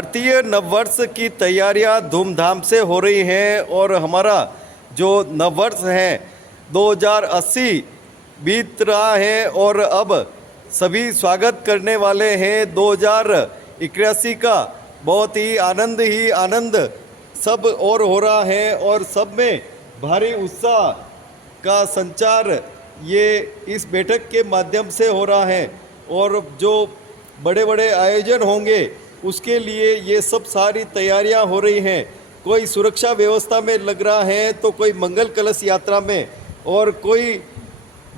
भारतीय नववर्ष की तैयारियां धूमधाम से हो रही हैं और हमारा जो नववर्ष है 2080 बीत रहा है और अब सभी स्वागत करने वाले हैं 2081 का। बहुत ही आनंद सब और हो रहा है और सब में भारी उत्साह का संचार ये इस बैठक के माध्यम से हो रहा है और जो बड़े बड़े आयोजन होंगे उसके लिए ये सब सारी तैयारियां हो रही हैं। कोई सुरक्षा व्यवस्था में लग रहा है तो कोई मंगल कलश यात्रा में और कोई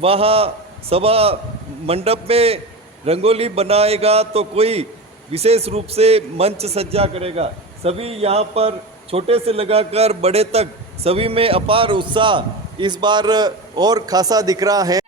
वहाँ सभा मंडप में रंगोली बनाएगा तो कोई विशेष रूप से मंच सज्जा करेगा। सभी यहाँ पर छोटे से लगाकर बड़े तक सभी में अपार उत्साह इस बार और खासा दिख रहा है।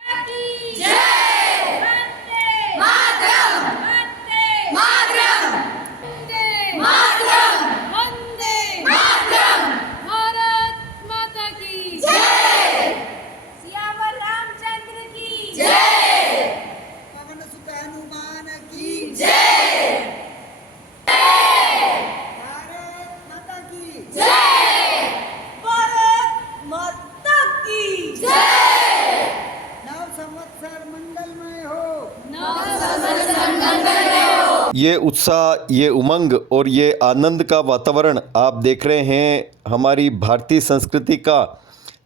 ये उत्साह, ये उमंग और ये आनंद का वातावरण आप देख रहे हैं। हमारी भारतीय संस्कृति का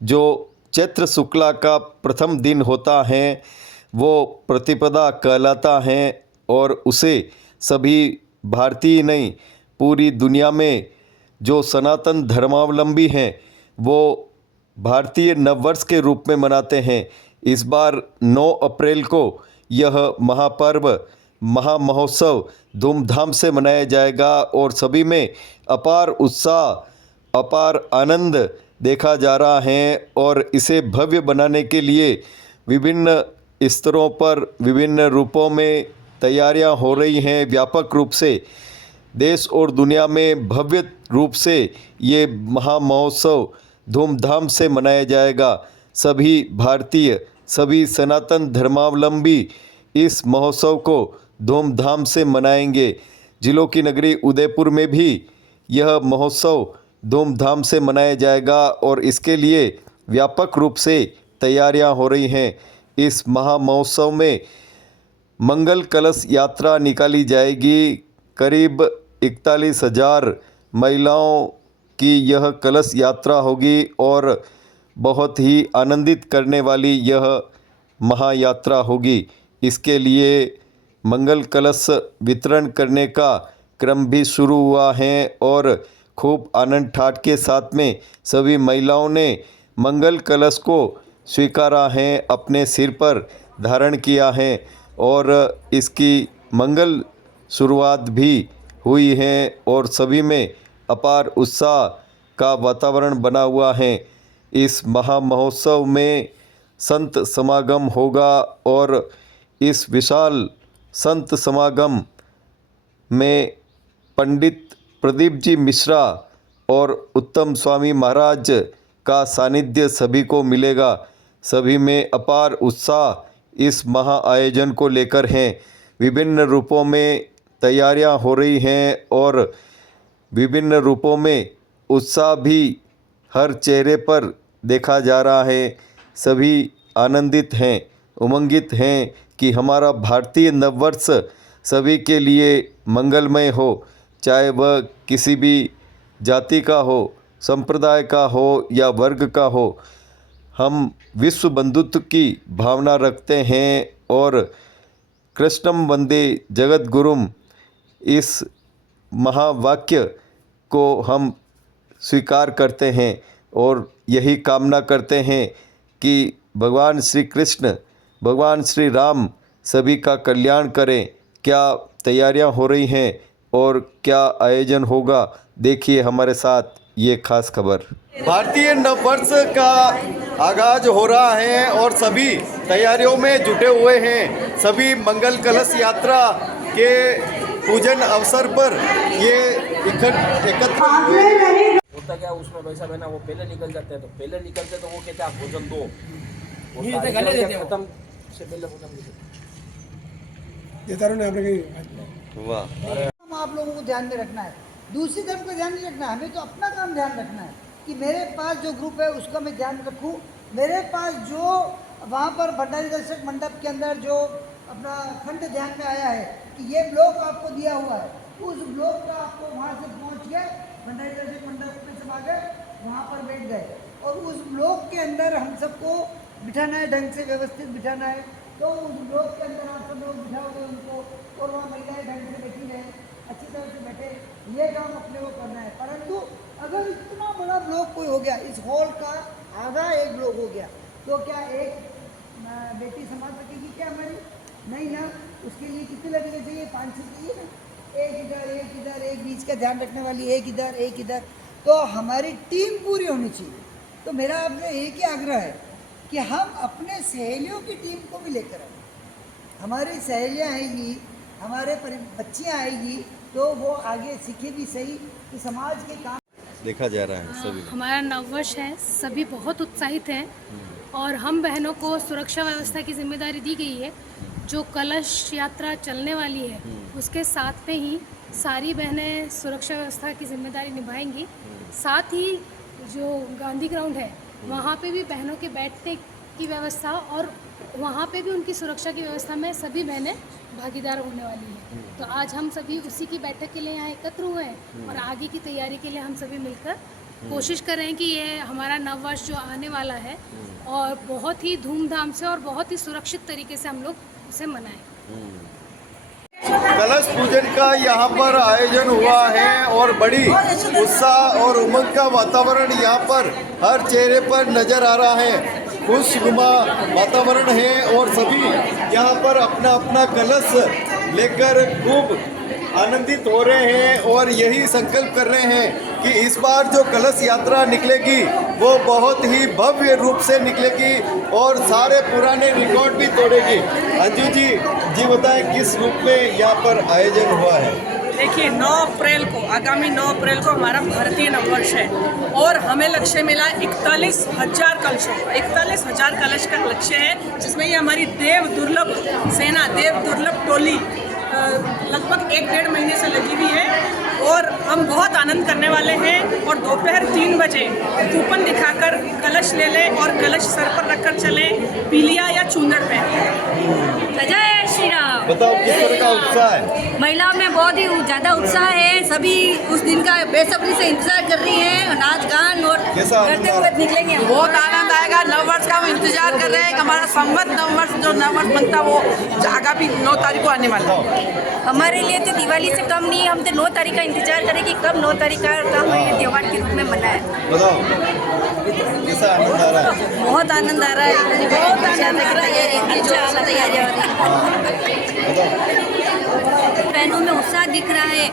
जो चैत्र शुक्ला का प्रथम दिन होता है वो प्रतिपदा कहलाता है और उसे सभी भारतीय नहीं पूरी दुनिया में जो सनातन धर्मावलंबी हैं वो भारतीय नववर्ष के रूप में मनाते हैं। इस बार 9 अप्रैल को यह महापर्व महामहोत्सव धूमधाम से मनाया जाएगा और सभी में अपार उत्साह अपार आनंद देखा जा रहा है और इसे भव्य बनाने के लिए विभिन्न स्तरों पर विभिन्न रूपों में तैयारियां हो रही हैं। व्यापक रूप से देश और दुनिया में भव्य रूप से ये महामहोत्सव धूमधाम से मनाया जाएगा। सभी भारतीय सभी सनातन धर्मावलंबी इस महोत्सव को धूमधाम से मनाएंगे। जिलों की नगरी उदयपुर में भी यह महोत्सव धूमधाम से मनाया जाएगा और इसके लिए व्यापक रूप से तैयारियां हो रही हैं। इस महामहोत्सव में मंगल कलश यात्रा निकाली जाएगी। करीब 41,000 महिलाओं की यह कलश यात्रा होगी और बहुत ही आनंदित करने वाली यह महायात्रा होगी। इसके लिए मंगल कलश वितरण करने का क्रम भी शुरू हुआ है और खूब आनंद ठाठ के साथ में सभी महिलाओं ने मंगल कलश को स्वीकारा है, अपने सिर पर धारण किया है और इसकी मंगल शुरुआत भी हुई है और सभी में अपार उत्साह का वातावरण बना हुआ है। इस महामहोत्सव में संत समागम होगा और इस विशाल संत समागम में पंडित प्रदीप जी मिश्रा और उत्तम स्वामी महाराज का सानिध्य सभी को मिलेगा। सभी में अपार उत्साह इस महा आयोजन को लेकर हैं। विभिन्न रूपों में तैयारियां हो रही हैं और विभिन्न रूपों में उत्साह भी हर चेहरे पर देखा जा रहा है। सभी आनंदित हैं, उमंगित हैं कि हमारा भारतीय नववर्ष सभी के लिए मंगलमय हो, चाहे वह किसी भी जाति का हो, संप्रदाय का हो या वर्ग का हो। हम विश्व बंधुत्व की भावना रखते हैं और कृष्णम वंदे जगत गुरुम इस महावाक्य को हम स्वीकार करते हैं और यही कामना करते हैं कि भगवान श्री कृष्ण भगवान श्री राम सभी का कल्याण करें। क्या तैयारियां हो रही हैं और क्या आयोजन होगा, देखिए हमारे साथ ये खास खबर। भारतीय नववर्ष का आगाज हो रहा है और सभी तैयारियों में जुटे हुए हैं। सभी मंगल कलश यात्रा के पूजन अवसर पर ये एकत्र हुए। होता क्या उसमें पैसा बना वो पहले निकल जाते हैं, तो पहले निकलते तो वो कहते हैं आप भोजन दो, खत्म से पहले भोजन देता वाह। आप लोगों को ध्यान में रखना है, दूसरी धर्म को ध्यान नहीं रखना है, हमें तो अपना काम ध्यान रखना है कि मेरे पास जो ग्रुप है उसका मैं ध्यान रखूँ। मेरे पास जो वहाँ पर भंडारी दर्शक मंडप के अंदर जो अपना खंड ध्यान में आया है कि ये ब्लॉक आपको दिया हुआ है, उस ब्लॉक का आपको वहाँ से पहुँच गए, भंडारी दर्शक मंडप में सब आ गए, वहाँ पर बैठ गए और उस ब्लॉक के अंदर हम सबको बिठाना है, ढंग से व्यवस्थित बिठाना है। तो उस ब्लॉक के अंदर आप सब लोग बिठाओगे उनको और वहाँ महिलाएं ढंग से बैठी रहें, अच्छी तरह से बैठे, ये काम अपने को करना है। परंतु अगर इतना बड़ा ब्लॉक कोई हो गया, इस हॉल का आधा एक ब्लॉक हो गया, तो क्या एक बेटी संभाल सकेगी क्या हमारी? नहीं ना। उसके लिए कितने लड़के चाहिए? 5-6 चाहिए ना, एक इधर, एक बीच का ध्यान रखने वाली, एक इधर, तो हमारी टीम पूरी होनी चाहिए। तो मेरा आपसे एक ही आग्रह है कि हम अपने सहेलियों की टीम को भी लेकर आए, हमारी सहेलियाँ आएगी, हमारे बच्चियाँ आएगी, तो वो आगे सीखे भी सही कि समाज के काम देखा जा रहा है सभी में। हमारा नववर्ष है, सभी बहुत उत्साहित हैं और हम बहनों को सुरक्षा व्यवस्था की जिम्मेदारी दी गई है। जो कलश यात्रा चलने वाली है उसके साथ में ही सारी बहनें सुरक्षा व्यवस्था की जिम्मेदारी निभाएंगी। साथ ही जो गांधी ग्राउंड है वहाँ पे भी बहनों के बैठने की व्यवस्था और वहाँ पे भी उनकी सुरक्षा की व्यवस्था में सभी बहनें भागीदार होने वाली हैं। तो आज हम सभी उसी की बैठक के लिए यहाँ एकत्र हुए हैं और आगे की तैयारी के लिए हम सभी मिलकर कोशिश कर रहे हैं कि ये हमारा नववर्ष जो आने वाला है और बहुत ही धूमधाम से और बहुत ही सुरक्षित तरीके से हम लोग उसे मनाएं। कलश पूजन का यहाँ पर आयोजन हुआ है और बड़ी उत्साह और उमंग का वातावरण यहाँ पर हर चेहरे पर नजर आ रहा है। खुशनुमा वातावरण है और सभी यहाँ पर अपना अपना कलश लेकर खूब आनंदित हो रहे हैं और यही संकल्प कर रहे हैं कि इस बार जो कलश यात्रा निकलेगी वो बहुत ही भव्य रूप से निकलेगी और सारे पुराने रिकॉर्ड भी तोड़ेगी। अंजू जी बताएं किस रूप में यहाँ पर आयोजन हुआ है? देखिए 9 अप्रैल को, आगामी 9 अप्रैल को हमारा भारतीय नववर्ष है और हमें लक्ष्य मिला 41,000 कलशों का। 41,000 कलश का लक्ष्य है जिसमें ये हमारी देव दुर्लभ सेना, देव दुर्लभ टोली लगभग 1-1.5 महीने से लगी हुई है और हम बहुत आनंद करने वाले हैं। और दोपहर 3 बजे कूपन दिखाकर कलश ले लें और कलश सर पर रखकर चलें, पीलिया या चूंदड़ पहन। जय श्री राम। बताओ किस तरह का उत्साह है? महिलाओं में बहुत ही ज़्यादा उत्साह है, सभी उस दिन का बेसब्री से इंतजार कर रही हैं, नाच गान और करते हुए निकलेंगे। बहुत आनंद आएगा। नववर्ष का हम इंतजार कर रहे हैं। हमारा संवत नववर्ष जो नववर्ष बनता वो आगामी 9 तारीख को आने वाला है। हमारे लिए तो दिवाली से कम नहीं है, हम तो 9 तारीख का इंतजार करें कि कब 9 तारीख का हम ये त्यौहार के रूप में मनाएं। बताओ कैसा आनंद आ रहा है? बहुत आनंद आ रहा है, बहुत आनंद आ रहा है। अच्छा तैयारी हो रही है, बहनों में उत्साह दिख रहा है।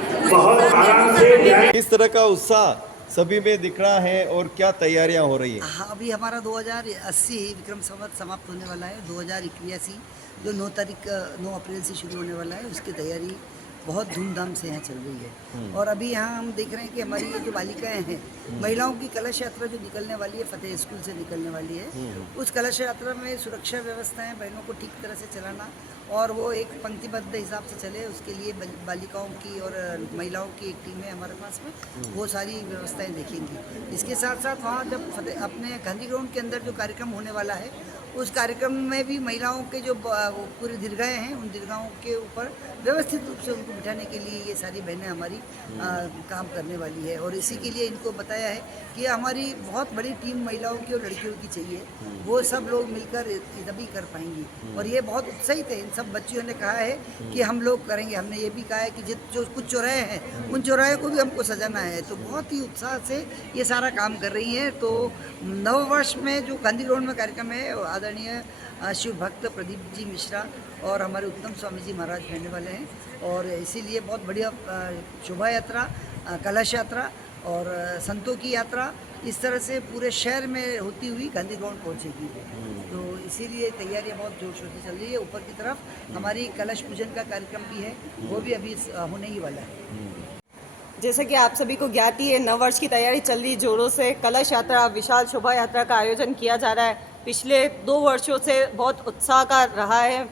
किस तरह का उत्साह सभी में दिख रहा है और क्या तैयारियां हो रही है? हाँ, अभी हमारा 2080 विक्रम संवत समाप्त होने वाला है। 2081 जो 9 अप्रैल से शुरू होने वाला है, उसकी तैयारी बहुत धूमधाम से यहाँ चल रही है। और अभी यहाँ हम देख रहे हैं कि हमारी ये जो बालिकाएं हैं, महिलाओं की कलश यात्रा जो निकलने वाली है, फतेह स्कूल से निकलने वाली है, उस कलश यात्रा में सुरक्षा व्यवस्थाएं बहनों को ठीक तरह से चलाना और वो एक पंक्तिबद्ध हिसाब से चले, उसके लिए बालिकाओं की और महिलाओं की एक टीम है हमारे पास में, वो सारी व्यवस्थाएं देखेंगी। इसके साथ साथ वहाँ जब अपने गांधी ग्राउंड के अंदर जो कार्यक्रम होने वाला है, उस कार्यक्रम में भी महिलाओं के जो पूरी दीर्घाएँ हैं, उन दीर्घाओं के ऊपर व्यवस्थित रूप से उनको बिठाने के लिए ये सारी बहनें हमारी काम करने वाली है। और इसी के लिए इनको बताया है कि हमारी बहुत बड़ी टीम महिलाओं की और लड़कियों की चाहिए, वो सब लोग मिलकर तभी कर पाएंगी। और ये बहुत उत्साहित है, इन सब बच्चियों ने कहा है कि हम लोग करेंगे। हमने ये भी कहा है कि जो कुछ चौराहे हैं उन चौराहे को भी हमको सजाना है। तो बहुत ही उत्साह से ये सारा काम कर रही हैं। तो नववर्ष में जो गांधी ग्राउंड में कार्यक्रम है, आदरणीय शिव भक्त प्रदीप जी मिश्रा और हमारे उत्तम स्वामी जी महाराज रहने वाले हैं और इसीलिए बहुत बढ़िया शोभा यात्रा, कलश यात्रा और संतों की यात्रा इस तरह से पूरे शहर में होती हुई गांधी ग्राउंड पहुंचेगी। तो इसीलिए तैयारियां बहुत जोर शोर से चल रही है। ऊपर की तरफ हमारी कलश पूजन का कार्यक्रम भी है, वो भी अभी होने ही वाला है। जैसा कि आप सभी को ज्ञात ही है, नववर्ष की तैयारी चल रही जोरों से। कलश यात्रा, विशाल शोभा यात्रा का आयोजन किया जा रहा है। पिछले 2 वर्षों से बहुत उत्साह का रहा है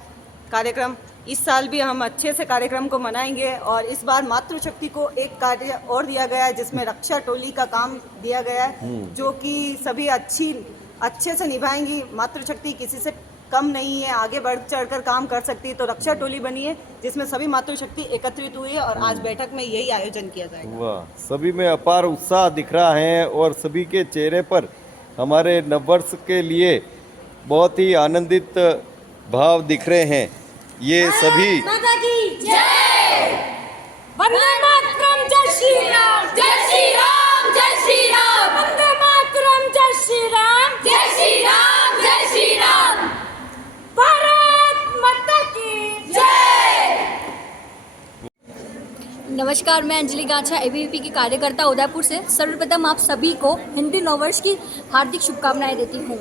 कार्यक्रम इस साल भी हम अच्छे से कार्यक्रम को मनाएंगे। और इस बार मातृशक्ति को एक कार्य और दिया गया है जिसमें रक्षा टोली का काम दिया गया है, जो कि सभी अच्छे से निभाएंगी। मातृशक्ति किसी से कम नहीं है, आगे बढ़ चढ़कर काम कर सकती है। तो रक्षा टोली बनी है जिसमें सभी मातृशक्ति एकत्रित हुई है और आज बैठक में यही आयोजन किया जाएगा। वाह, सभी में अपार उत्साह दिख रहा है और सभी के चेहरे पर हमारे नववर्ष के लिए बहुत ही आनंदित भाव दिख रहे हैं। ये सभी माता की जय, वंदे मातरम, जय श्री राम, जय श्री राम, जय श्री राम, वंदे मातरम, जय श्री राम, जय श्री राम, जय श्री राम, भारत माता की जय। नमस्कार, मैं अंजलि गांछा एबीवीपी की कार्यकर्ता उदयपुर से। सर्वप्रथम आप सभी को हिंदी नववर्ष की हार्दिक शुभकामनाएं देती हूँ।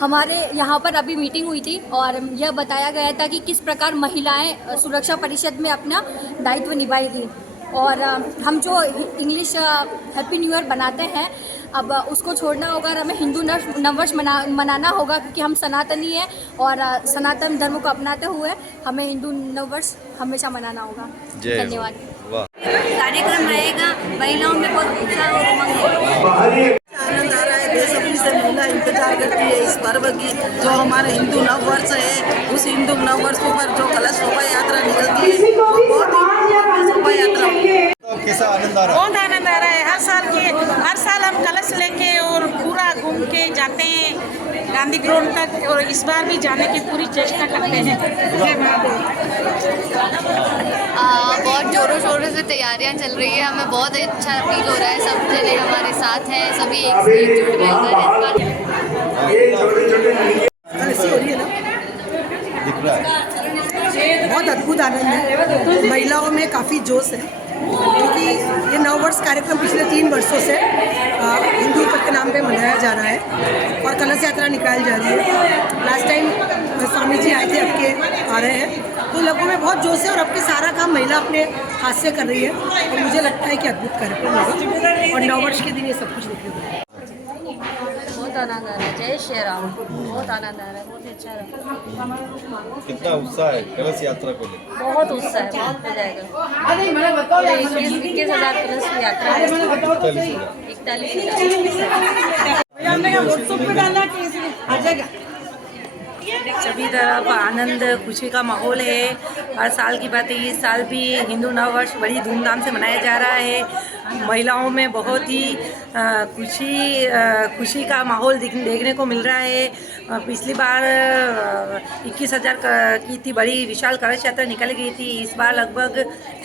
हमारे यहाँ पर अभी मीटिंग हुई थी और यह बताया गया था कि किस प्रकार महिलाएं सुरक्षा परिषद में अपना दायित्व निभाएगी। और हम जो इंग्लिश हैप्पी न्यू ईयर बनाते हैं, अब उसको छोड़ना होगा और हमें हिंदू नववर्ष मनाना होगा, क्योंकि हम सनातनी हैं और सनातन धर्म को अपनाते हुए हमें हिंदू नववर्ष हमेशा मनाना होगा। धन्यवाद। कार्यक्रम रहेगा, महिलाओं में बहुत उत्साह और उमंग है। आनंद आ रहा है। बेसब्री से महिला इंतजार करती है इस पर्व की, जो हमारे हिंदू नववर्ष है। उस हिंदू नववर्ष पर जो कलश शोभा यात्रा निकलती है, वो बहुत ही शोभा यात्रा। कैसा आनंद आ रहा है? बहुत आनंद आ रहा है। हर साल हम कलश लेके और पूरा घूम के जाते हैं गांधी ग्राउंड तक, और इस बार भी जाने की पूरी चेष्टा करते हैं। बहुत जोरों शोरों से तैयारियां चल रही है। हमें बहुत अच्छा फील हो रहा है। सब जने हमारे साथ हैं, सभी एकजुट मिलकर दिख रहा है। बहुत अद्भुत आनंद है। महिलाओं में काफ़ी जोश है, क्योंकि ये नववर्ष कार्यक्रम पिछले 3 वर्षों से हिंदुत्व के नाम पे मनाया जा रहा है और कलश यात्रा निकाली जा रही है। लास्ट टाइम स्वामी जी आए थे, अब के आ रहे हैं, तो लोगों में बहुत जोश है और अब के सारा काम महिला अपने हाथ से कर रही है और मुझे लगता है कि अद्भुत कार्यक्रम होगा और नववर्ष के दिन ये सब कुछ निकलेगा। बहुत आनंद आ रहा है। जय श्री राम। बहुत आनंद आ रहा है, बहुत अच्छा रहा। कितना उत्साह है कलश यात्रा को लेकर? बहुत उत्साह है, बहुत मजा आएगा। 21,000 कलश की यात्रा है। 41,000। सभी तरफ आनंद खुशी का माहौल है। हर साल की बात है, इस साल भी हिंदू नववर्ष बड़ी धूमधाम से मनाया जा रहा है। महिलाओं में बहुत ही खुशी का माहौल देखने को मिल रहा है। पिछली बार 21,000 की इतनी बड़ी विशाल कलश यात्रा निकल गई थी। इस बार लगभग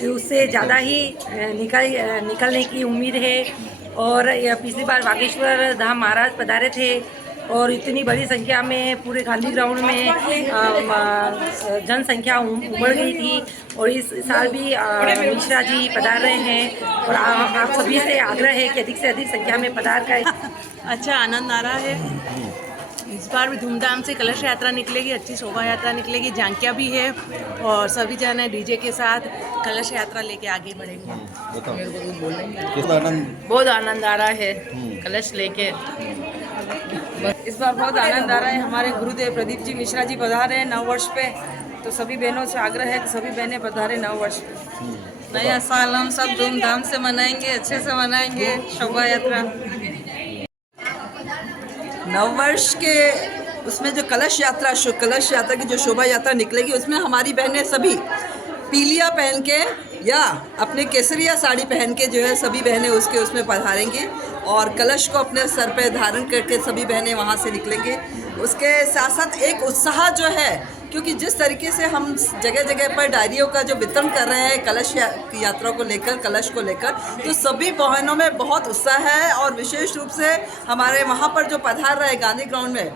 उससे ज़्यादा ही निकलने की उम्मीद है। और पिछली बार बागेश्वर धाम महाराज पधारे थे और इतनी बड़ी संख्या में पूरे गांधी ग्राउंड में जनसंख्या उमड़ गई थी। और इस साल भी मिश्रा जी पधार रहे हैं और आप सभी से आग्रह है कि अधिक से अधिक संख्या में पधार कर। अच्छा आनंद आ रहा है। इस बार भी धूमधाम से कलश यात्रा निकलेगी, अच्छी शोभा यात्रा निकलेगी, झांकियाँ भी है और सभी जने डीजे के साथ कलश यात्रा लेके आगे बढ़ेंगे। बहुत आनंद आ रहा है कलश लेके। इस बार बहुत आनंद आ रहा है। हमारे गुरुदेव प्रदीप जी मिश्रा जी पधारे हैं नववर्ष पे, तो सभी बहनों से आग्रह है कि सभी बहनें पधारे नववर्ष पे। नया साल हम सब धूमधाम से मनाएंगे, अच्छे से मनाएंगे शोभा यात्रा। नववर्ष के उसमें जो कलश यात्रा की जो शोभा यात्रा निकलेगी, उसमें हमारी बहनें सभी पीलिया पहन के या अपने केसरिया साड़ी पहन के जो है सभी बहनें उसमें पधारेंगी और कलश को अपने सर पे धारण करके सभी बहनें वहाँ से निकलेंगे। उसके साथ साथ एक उत्साह जो है, क्योंकि जिस तरीके से हम जगह जगह पर डायरियों का जो वितरण कर रहे हैं कलश यात्रा को लेकर, कलश को लेकर, तो सभी बहनों में बहुत उत्साह है। और विशेष रूप से हमारे वहाँ पर जो पधार रहे गांधी ग्राउंड में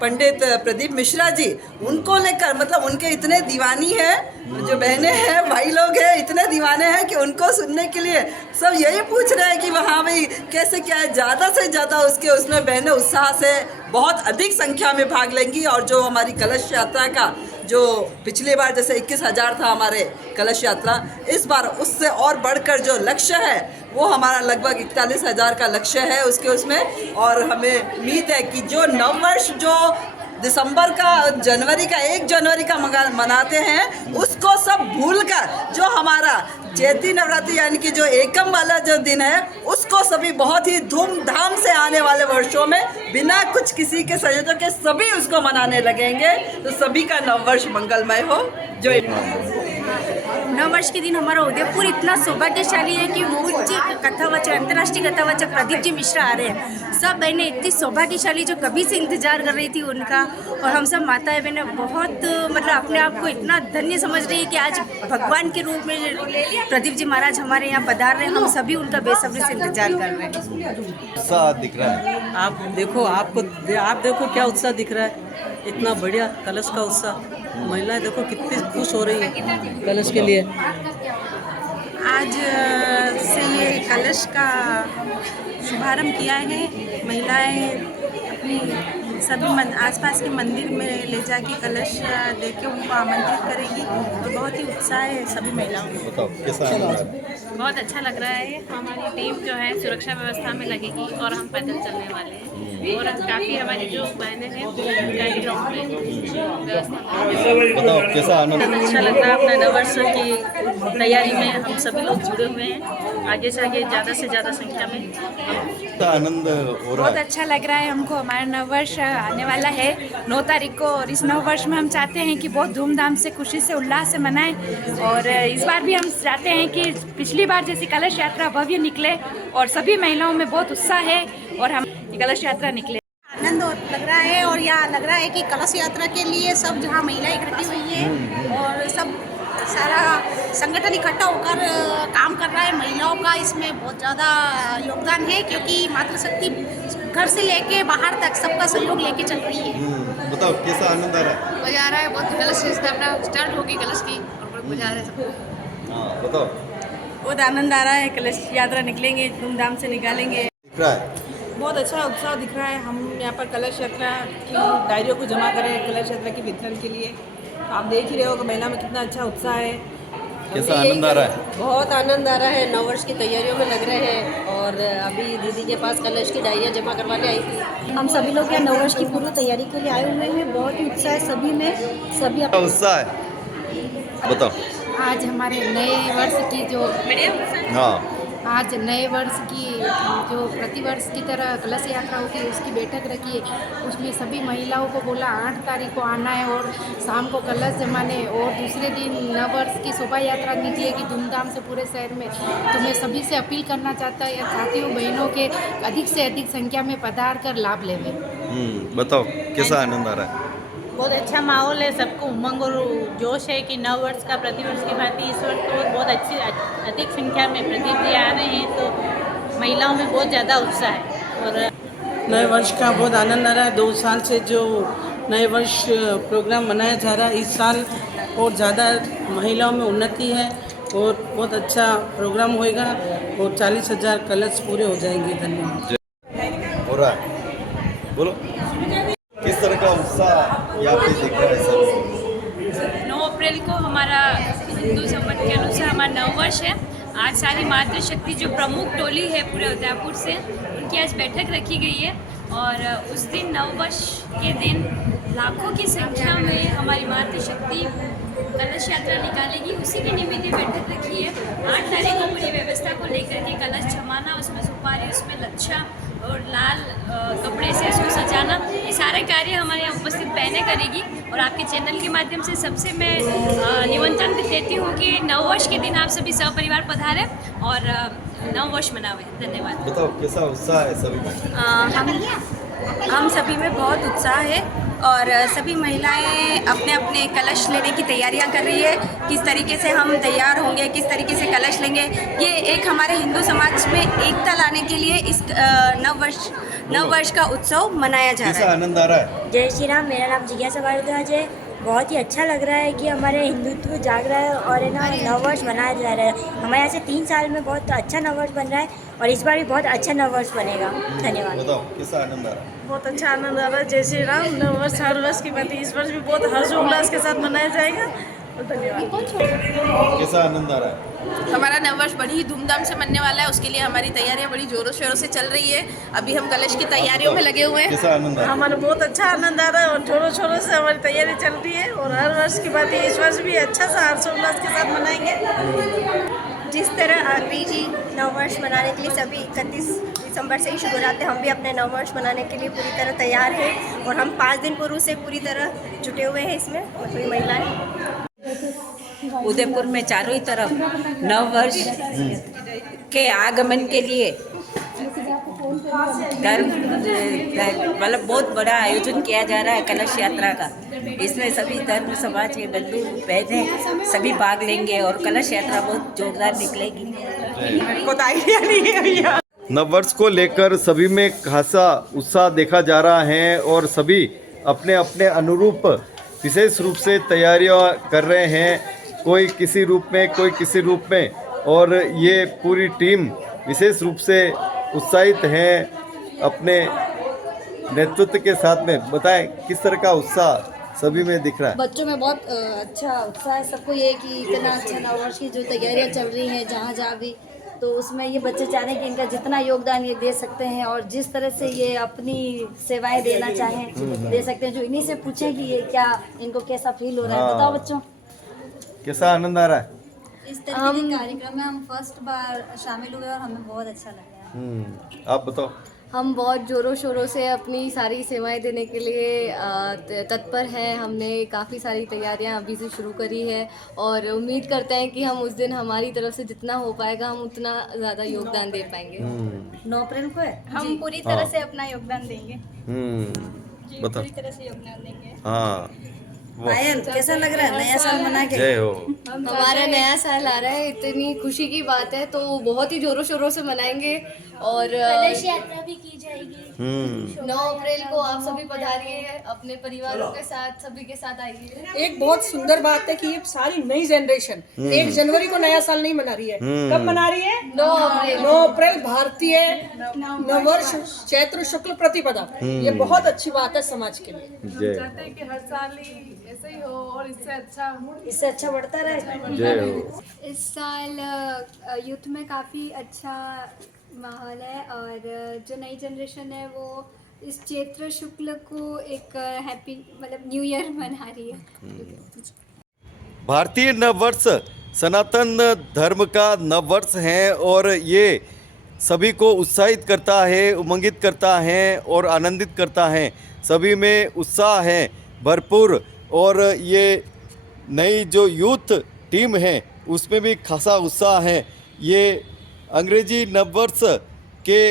पंडित प्रदीप मिश्रा जी, उनको लेकर मतलब उनके इतने दीवानी है, जो बहनें हैं भाई लोग हैं इतने दीवाने हैं कि उनको सुनने के लिए सब यही पूछ रहे हैं कि वहाँ भाई कैसे क्या है। ज़्यादा से ज़्यादा उसमें बहनें उत्साह से बहुत अधिक संख्या में भाग लेंगी। और जो हमारी कलश यात्रा का जो पिछली बार जैसे 21,000 था हमारे कलश यात्रा, इस बार उससे और बढ़कर जो लक्ष्य है वो हमारा लगभग 41,000 का लक्ष्य है उसमें। और हमें उम्मीद है कि जो नववर्ष जो दिसंबर का जनवरी का 1 जनवरी का मनाते हैं, उसको सब भूलकर जो हमारा चैती नवरात्रि यानी कि जो एकम वाला जो दिन है उसको सभी बहुत ही धूमधाम से आने वाले वर्षों में बिना कुछ किसी के संयोजन के सभी उसको मनाने लगेंगे। तो सभी का नववर्ष मंगलमय हो। जय नववर्ष के दिन हमारा उदयपुर इतना सौभाग्यशाली है कि पूज्य कथावाचक अंतर्राष्ट्रीय कथावाचक प्रदीप जी मिश्रा आ रहे हैं। सब बहनें इतनी सौभाग्यशाली जो कभी से इंतजार कर रही थी उनका, और हम सब माताएं बहनें बहुत मतलब अपने आप को इतना धन्य समझ रही है कि आज भगवान के रूप में प्रदीप जी महाराज हमारे यहाँ पधार रहे हैं। हम सभी उनका बेसब्री से इंतजार कर रहे हैं। उत्साह दिख रहा है। आप देखो क्या उत्साह दिख रहा है, इतना बढ़िया कलश का उत्साह। महिलाएं देखो कितनी खुश हो रही है कलश के लिए। आज से ये कलश का शुभारंभ किया है। महिलाएं अपनी सभी आसपास के मंदिर में ले जाके कलश दे के उनको आमंत्रित करेगी। तो बहुत ही उत्साह है सभी महिलाओं को। बताओ कैसा आनंद आ रहा है? बहुत अच्छा लग रहा है। हमारी टीम जो है सुरक्षा व्यवस्था में लगेगी और हम पैदल चलने वाले हैं, और काफ़ी हमारी जो बहनें हैं वो गाड़ी ग्राउंड में व्यवस्था। बताओ कैसा आनंद? अच्छा लग रहा है। अपना नववर्ष की तैयारी में हम सभी लोग जुड़े हुए हैं। आगे से आगे ज़्यादा से ज़्यादा संख्या में आनंद हो रहा बहुत है। अच्छा लग रहा है हमको। हमारा नववर्ष आने वाला है 9 तारीख को, और इस नववर्ष में हम चाहते हैं कि बहुत धूमधाम से, खुशी से, उल्लास से मनाएं। और इस बार भी हम चाहते हैं कि पिछली बार जैसी कलश यात्रा भव्य निकले, और सभी महिलाओं में बहुत उत्साह है और हम कलश यात्रा निकले। आनंद लग रहा है, और यहाँ लग रहा है कि कलश यात्रा के लिए सब जहाँ महिलाएं इकट्ठी हुई है और सब सारा संगठन इकट्ठा होकर काम कर रहा है। महिलाओं का इसमें बहुत ज़्यादा योगदान है, क्योंकि मातृशक्ति घर से लेके बाहर तक सबका सहयोग लेके चल रही है। बताओ कैसा आनंद आ रहा है? मजा आ रहा है बहुत। कलश स्थापना स्टार्ट होगी कलश की, और मजा आ रहा है सबको। हाँ बताओ। बहुत आनंद आ रहा है। कलश यात्रा निकलेंगे, धूमधाम से निकालेंगे। दिख रहा है बहुत अच्छा उत्साह दिख रहा है। हम यहाँ पर कलश यात्रा की डायरियों को जमा करें कलश यात्रा के वितरण के लिए। आप देख ही रहे हो कि महिला में कितना अच्छा उत्साह है। कैसा आनंद आ रहा है? बहुत आनंद आ रहा है। नववर्ष की तैयारियों में लग रहे हैं, और अभी दीदी के पास कलश की डायरियाँ जमा करवाने आई थी। हम सभी लोग यहाँ नववर्ष की पूर्व तैयारी के लिए आए हुए हैं। बहुत ही उत्साह है सभी में, सभी उत्साह है। बताओ। आज हमारे नए वर्ष की जो हाँ आज नए वर्ष की जो प्रतिवर्ष की तरह कलश यात्रा होती है उसकी बैठक रखी है। उसमें सभी महिलाओं को बोला 8 तारीख को आना है और शाम को कलश जमाने, और दूसरे दिन नव वर्ष की शोभा यात्रा निकलेगी धूमधाम से पूरे शहर में। तो मैं सभी से अपील करना चाहती हूँ बहनों के अधिक से अधिक संख्या में पधार कर लाभ लेवे। बताओ कैसा आनंद आ रहा है? बहुत अच्छा माहौल है। सबको उमंग और जोश है कि नव वर्ष का प्रतिवर्ष की भांति इस वर्ष तो बहुत अधिक संख्या में प्रदीप जी आ रहे हैं, तो महिलाओं में बहुत ज़्यादा उत्साह है। और नए वर्ष का बहुत आनंद आ रहा है। 2 साल से जो नए वर्ष प्रोग्राम मनाया जा रहा है, इस साल और ज़्यादा महिलाओं में उन्नति है और बहुत अच्छा प्रोग्राम होएगा, और 40,000 कलश पूरे हो जाएंगे। धन्यवाद। हो रहा है, बोलो किस तरह का उत्साह यहाँ पे दिख रहा है सब? 9 अप्रैल को हमारा हिंदू संवत के अनुसार हमारा नववर्ष है। आज सारी मातृशक्ति जो प्रमुख टोली है पूरे उदयपुर से, उनकी आज बैठक रखी गई है, और उस दिन नववर्ष के दिन लाखों की संख्या में हमारी मातृशक्ति कलश यात्रा निकालेगी। उसी के निमित्त ये बैठक रखी है। 8 तारीख को पूरी व्यवस्था को लेकर के कलश जमाना, उसमें सुपारी, उसमें लच्छा और लाल कपड़े से उसको सजाना, ये सारे कार्य हमारे यहाँ उपस्थित बहनें करेगी। और आपके चैनल के माध्यम से सबसे मैं निमंत्रण देती हूँ कि नववर्ष के दिन आप सभी सपरिवार पधारें और नववर्ष मनावें। धन्यवाद। बताओ कैसा उत्साह है सभी में? हम सभी में बहुत उत्साह है, और सभी महिलाएं अपने अपने कलश लेने की तैयारियां कर रही है। किस तरीके से हम तैयार होंगे, किस तरीके से कलश लेंगे, ये एक हमारे हिंदू समाज में एकता लाने के लिए इस नववर्ष का उत्सव मनाया जा रहा है। कैसा आनंद आ रहा है? जय श्री राम। मेरा नाम जिज्ञासा भारद्वाज है। बहुत ही अच्छा लग रहा है कि हमारे हिंदुत्व जाग रहा है, और है ना नववर्ष मनाया जा रहा है। हमारे यहाँ से 3 साल में बहुत अच्छा नववर्ष बन रहा है, और इस बार भी बहुत अच्छा नववर्ष बनेगा। धन्यवाद। बताओ कैसा आनंद आ रहा है? बहुत अच्छा आनंद आ रहा है। जय श्री राम। नववर्ष हर वर्ष की भांति इस वर्ष भी बहुत हर्षोल्लास के साथ मनाया जाएगा, और धन्यवाद। कैसा आनंद आ रहा है? हमारा नववर्ष बड़ी ही धूमधाम से मनने वाला है, उसके लिए हमारी तैयारियां बड़ी जोरों शोरों से चल रही है। अभी हम कलश की तैयारियों में लगे हुए हैं। कैसा आनंद आ रहा है? हमारा बहुत अच्छा आनंद आ रहा है और जोरों शोरों से हमारी तैयारी चल रही है और हर वर्ष की बात है, इस वर्ष भी अच्छा सा हर्षोल्लास के साथ मनाएंगे। जिस तरह अंग्रेजी नववर्ष मनाने के लिए सभी 31 दिसंबर से ही शुरू हो जाते हैं, हम भी अपने नववर्ष मनाने के लिए पूरी तरह तैयार हैं और हम 5 दिन पूर्व से पूरी तरह जुटे हुए हैं इसमें, सभी महिलाएं। उदयपुर में चारों ही तरफ नववर्ष के आगमन के लिए मतलब बहुत बड़ा आयोजन किया जा रहा है कलश यात्रा का। इसमें सभी धर्म समाज के बंधु बहनें सभी भाग लेंगे और कलश यात्रा बहुत जोरदार निकलेगी। मेरे को तो आइडिया नहीं है भैया। नववर्ष को लेकर सभी में खासा उत्साह देखा जा रहा है और सभी अपने अपने अनुरूप विशेष रूप से तैयारियां कर रहे हैं, कोई किसी रूप में कोई किसी रूप में, और ये पूरी टीम विशेष रूप से उत्साहित हैं अपने नेतृत्व के साथ में। बताएं किस तरह का उत्साह सभी में दिख रहा है? बच्चों में बहुत अच्छा उत्साह है, सबको ये कि इतना अच्छा नववर्ष की जो तैयारियां चल रही हैं जहाँ भी, तो उसमें ये बच्चे चाह रहे हैं कि इनका जितना योगदान ये दे सकते हैं और जिस तरह से ये अपनी सेवाएं देना चाहें दे सकते हैं। जो इन्हीं से पूछें कि ये क्या इनको कैसा फील हो रहा है। बताओ बच्चों, कैसा आनंद आ रहा है? इस तरह के कार्यक्रम में हम फर्स्ट बार शामिल हुए और हमें बहुत अच्छा लगा। आप बताओ। हम बहुत ज़ोरों शोरों से अपनी सारी सेवाएं देने के लिए तत्पर हैं। हमने काफ़ी सारी तैयारियां अभी से शुरू करी है और उम्मीद करते हैं कि हम उस दिन हमारी तरफ से जितना हो पाएगा हम उतना ज़्यादा योगदान दे पाएंगे। 9 अप्रैल को है, हम पूरी तरह से अपना योगदान देंगे। बताओ। पूरी तरह से योगदान देंगे। हाँ, पायल कैसा लग रहा है नया साल मना के? जय हो। हमारा नया साल आ रहा है, इतनी खुशी की बात है, तो बहुत ही जोरों शोरों से मनाएंगे और कलश यात्रा भी की जाएगी। 9 अप्रैल को आप सभी पधारिए, अपने परिवारों के साथ सभी के साथ आइए। एक बहुत सुंदर बात है कि ये सारी नई जनरेशन 1 जनवरी को नया साल नहीं मना रही है। कब मना रही है? 9 अप्रैल भारतीय नववर्ष चैत्र शुक्ल प्रतिपदा। ये बहुत अच्छी बात है समाज के लिए। चाहते हैं कि हर साल ही ऐसे ही हो और इससे अच्छा बढ़ता रहे। जय हो। इस साल यूथ में काफ़ी अच्छा माहौल है और जो नई जनरेशन है वो इस चैत्र शुक्ल को एक हैप्पी मतलब न्यू ईयर मना रही है। भारतीय नववर्ष सनातन धर्म का नववर्ष है और ये सभी को उत्साहित करता है, उमंगित करता है और आनंदित करता है। सभी में उत्साह है भरपूर और ये नई जो यूथ टीम है उसमें भी खासा उत्साह है। ये अंग्रेजी नववर्ष के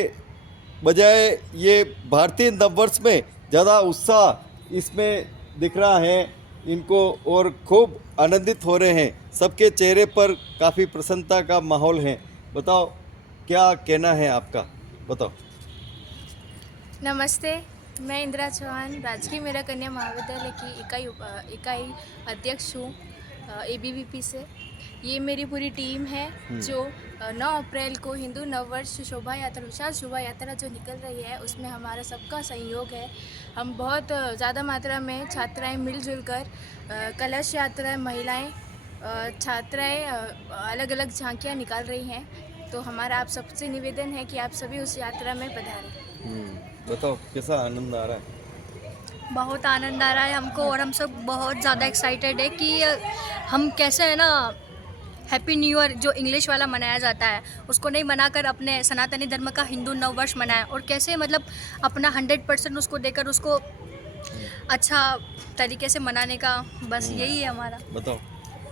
बजाय ये भारतीय नववर्ष में ज़्यादा उत्साह इसमें दिख रहा है इनको और खूब आनंदित हो रहे हैं। सबके चेहरे पर काफ़ी प्रसन्नता का माहौल है। बताओ क्या कहना है आपका, बताओ। नमस्ते, मैं इंदिरा चौहान राजकीय मेरा कन्या महाविद्यालय की इकाई अध्यक्ष हूँ ABVP से। ये मेरी पूरी टीम है जो 9 अप्रैल को हिंदू नववर्ष शोभा यात्रा, विशाल शोभा यात्रा जो निकल रही है उसमें हमारा सबका सहयोग है। हम बहुत ज़्यादा मात्रा में छात्राएं मिलजुल कर कलश यात्रा, महिलाएं छात्राएं अलग अलग झांकियां निकाल रही हैं। तो हमारा आप सबसे निवेदन है कि आप सभी उस यात्रा में पधारें। बताओ कैसा आनंद आ रहा है? बहुत आनंद आ रहा है हमको और हम सब बहुत ज़्यादा एक्साइटेड है कि हम कैसे है ना हैप्पी न्यू ईयर जो इंग्लिश वाला मनाया जाता है उसको नहीं मनाकर अपने सनातनी धर्म का हिंदू नववर्ष मनाएं और कैसे मतलब अपना 100% उसको देकर उसको अच्छा तरीके से मनाने का बस यही है हमारा। बताओ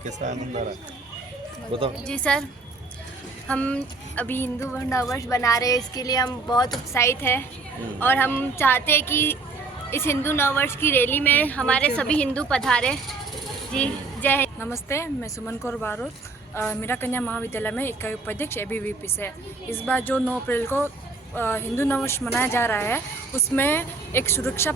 कैसा आनंद आ रहा है? बताओ। जी सर, हम अभी हिंदू नववर्ष बना रहे हैं, इसके लिए हम बहुत उत्साहित हैं और हम चाहते हैं कि इस हिंदू नववर्ष की रैली में हमारे सभी हिंदू पधारे। जी जय हिंद। नमस्ते, मैं सुमन कौर बारोट मेरा कन्या महाविद्यालय में इकाई उपाध्यक्ष ABVP से। इस बार जो 9 अप्रैल को हिंदू नववर्ष मनाया जा रहा है उसमें एक सुरक्षा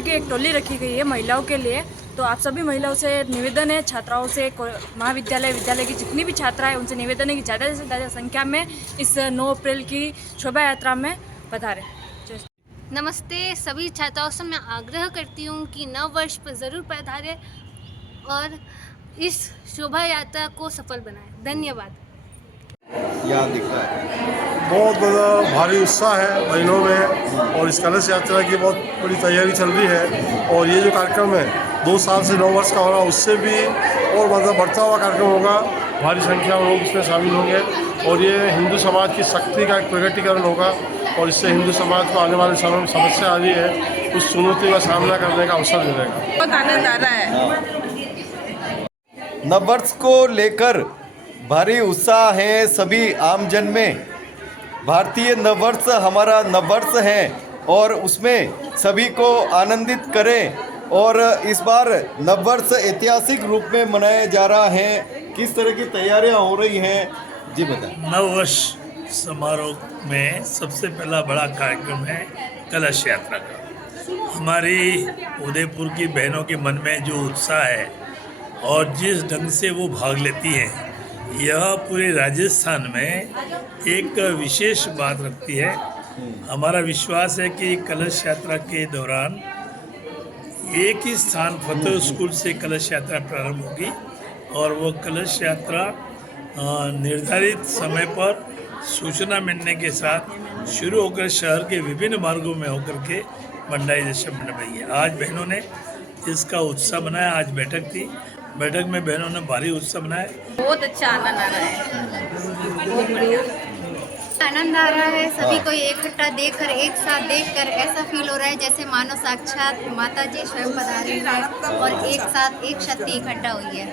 की एक टोली रखी गई है महिलाओं के लिए। तो आप सभी महिलाओं से निवेदन है, छात्राओं से, विद्यालय की जितनी भी छात्रा है उनसे निवेदन है कि ज़्यादा से ज़्यादा संख्या में इस 9 अप्रैल की शोभा यात्रा में पधारें। नमस्ते, सभी छात्राओं से मैं आग्रह करती हूँ कि नववर्ष पर ज़रूर पधारें और इस शोभा यात्रा को सफल बनाए। धन्यवाद। यहाँ दिख रहा है बहुत बड़ा भारी उत्साह है बहनों में और इस कलश यात्रा की बहुत बड़ी तैयारी चल रही है। और ये जो कार्यक्रम है 2 साल से 9 वर्ष का हो रहा है, उससे भी और मतलब बढ़ता हुआ कार्यक्रम होगा। भारी संख्या में लोग इसमें शामिल होंगे और ये हिंदू समाज की शक्ति का एक प्रकटीकरण होगा और इससे हिंदू समाज को आने वाले समय में समस्या आ रही है उस चुनौती का सामना करने का अवसर मिलेगा। बहुत आनंद आ रहा है। नववर्ष को लेकर भारी उत्साह है सभी आमजन में। भारतीय नववर्ष हमारा नववर्ष है और उसमें सभी को आनंदित करें। और इस बार नववर्ष ऐतिहासिक रूप में मनाया जा रहा है। किस तरह की तैयारियां हो रही हैं जी बताएं। नववर्ष समारोह में सबसे पहला बड़ा कार्यक्रम है कलश यात्रा का। हमारी उदयपुर की बहनों के मन में जो उत्साह है और जिस ढंग से वो भाग लेती हैं, यह पूरे राजस्थान में एक विशेष बात रखती है। हमारा विश्वास है कि कलश यात्रा के दौरान एक ही स्थान फतेह स्कूल से कलश यात्रा प्रारंभ होगी और वो कलश यात्रा निर्धारित समय पर सूचना मिलने के साथ शुरू होकर शहर के विभिन्न मार्गों में होकर के मंडाई दशम बन रही है। आज बहनों ने इसका उत्साह मनाया। आज बैठक थी, बैठक में बहनों ने भारी उत्साह मनाया। बहुत अच्छा आनंद आ रहा है, बहुत बढ़िया आनंद आ रहा है। सभी को इकट्ठा देखकर, एक साथ देखकर ऐसा फील हो रहा है जैसे मानो साक्षात माता जी स्वयं पधारी है और एक साथ एक शक्ति इकट्ठा हुई है।